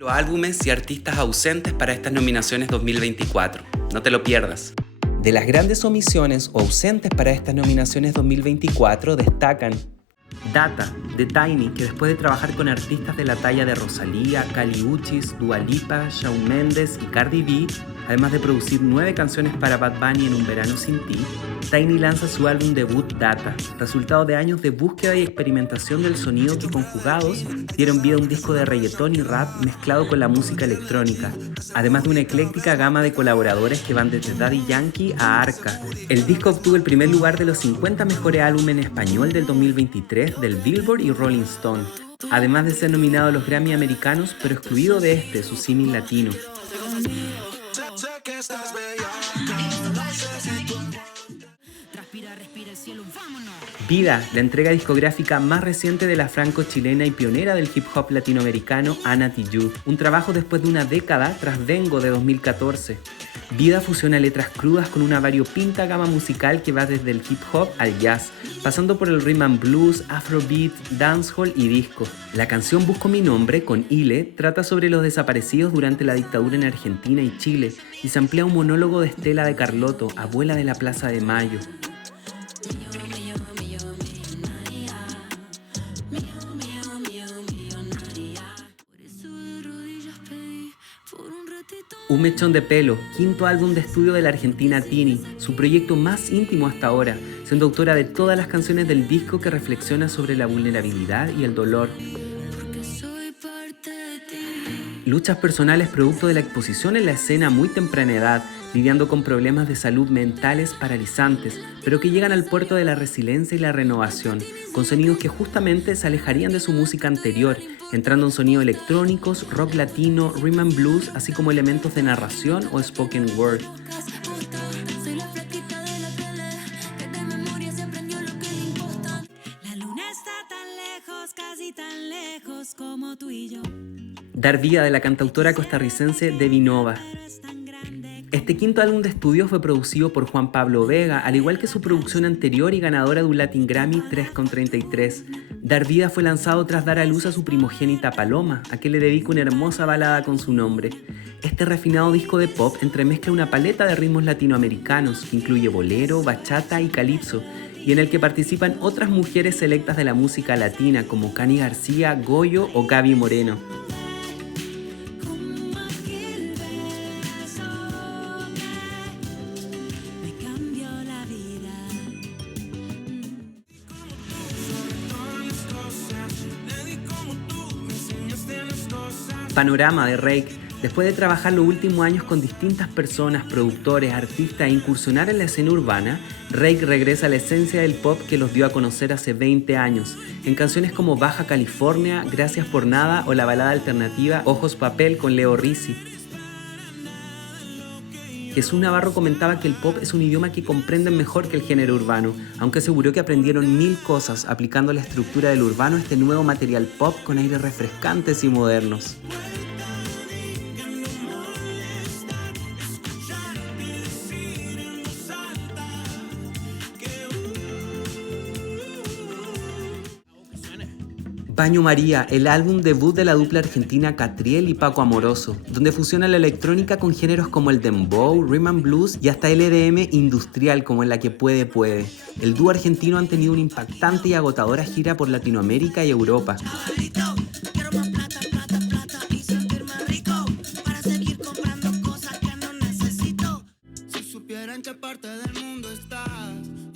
Los álbumes y artistas ausentes para estas nominaciones 2024. No te lo pierdas. De las grandes omisiones o ausentes para estas nominaciones 2024 destacan Data, de Tiny, que después de trabajar con artistas de la talla de Rosalía, Kali Uchis, Dua Lipa, Shawn Mendes y Cardi B, además de producir 9 canciones para Bad Bunny en Un Verano Sin Ti, Tiny lanza su álbum debut Data, resultado de años de búsqueda y experimentación del sonido que conjugados dieron vida a un disco de reggaetón y rap mezclado con la música electrónica, además de una ecléctica gama de colaboradores que van desde Daddy Yankee a Arca. El disco obtuvo el primer lugar de los 50 mejores álbumes en español del 2023 del Billboard y Rolling Stone, además de ser nominado a los Grammy americanos, pero excluido de su símil latino. Vida, la entrega discográfica más reciente de la franco-chilena y pionera del hip hop latinoamericano Ana Tijoux, un trabajo después de una década tras Vengo de 2014. Vida fusiona letras crudas con una variopinta gama musical que va desde el hip hop al jazz, pasando por el rhythm and blues, afrobeat, dancehall y disco. La canción Busco mi nombre, con Ile, trata sobre los desaparecidos durante la dictadura en Argentina y Chile y se amplía un monólogo de Estela de Carlotto, abuela de la Plaza de Mayo. Un mechón de pelo, quinto álbum de estudio de la argentina Tini, su proyecto más íntimo hasta ahora, siendo autora de todas las canciones del disco que reflexiona sobre la vulnerabilidad y el dolor. Luchas personales producto de la exposición en la escena a muy temprana edad, lidiando con problemas de salud mentales paralizantes, pero que llegan al puerto de la resiliencia y la renovación, con sonidos que justamente se alejarían de su música anterior, entrando en sonidos electrónicos, rock latino, rhythm and blues, así como elementos de narración o spoken word. Dar vida, de la cantautora costarricense Debbie Nova. Este quinto álbum de estudio fue producido por Juan Pablo Vega, al igual que su producción anterior y ganadora de un Latin Grammy 3,33. Dar vida fue lanzado tras dar a luz a su primogénita Paloma, a quien le dedica una hermosa balada con su nombre. Este refinado disco de pop entremezcla una paleta de ritmos latinoamericanos que incluye bolero, bachata y calipso, y en el que participan otras mujeres selectas de la música latina como Cani García, Goyo o Gaby Moreno. Panorama, de Rake. Después de trabajar los últimos años con distintas personas, productores, artistas e incursionar en la escena urbana, Rake regresa a la esencia del pop que los dio a conocer hace 20 años, en canciones como Baja California, Gracias por Nada o la balada alternativa Ojos Papel con Leo Rizzi. Jesús Navarro comentaba que el pop es un idioma que comprenden mejor que el género urbano, aunque aseguró que aprendieron 1000 cosas aplicando la estructura del urbano a este nuevo material pop con aires refrescantes y modernos. Baño María, el álbum debut de la dupla argentina Catriel y Paco Amoroso, donde fusiona la electrónica con géneros como el dembow, rhythm and blues y hasta el EDM industrial como en La que puede. El dúo argentino han tenido una impactante y agotadora gira por Latinoamérica y Europa.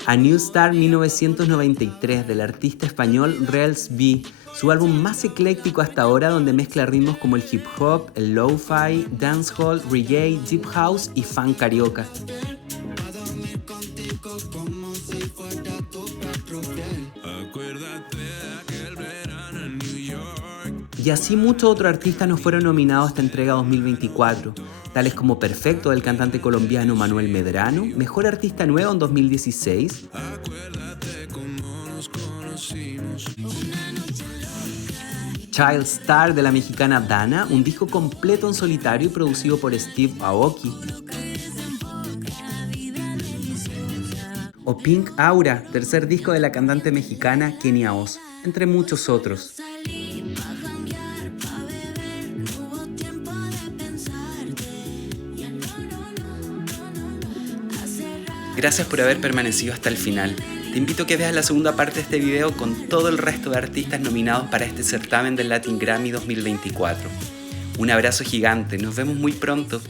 A New Star 1993 del artista español Rels B, su álbum más ecléctico hasta ahora, donde mezcla ritmos como el hip hop, el lo-fi, dancehall, reggae, deep house y funk carioca. Y así muchos otros artistas nos fueron nominados a esta entrega 2024, tales como Perfecto del cantante colombiano Manuel Medrano, Mejor Artista Nuevo en 2016, Child Star de la mexicana Dana, un disco completo en solitario y producido por Steve Aoki, o Pink Aura, tercer disco de la cantante mexicana Kenia Oz, entre muchos otros. Gracias por haber permanecido hasta el final. Te invito a que veas la segunda parte de este video con todo el resto de artistas nominados para este certamen del Latin Grammy 2024. Un abrazo gigante, nos vemos muy pronto.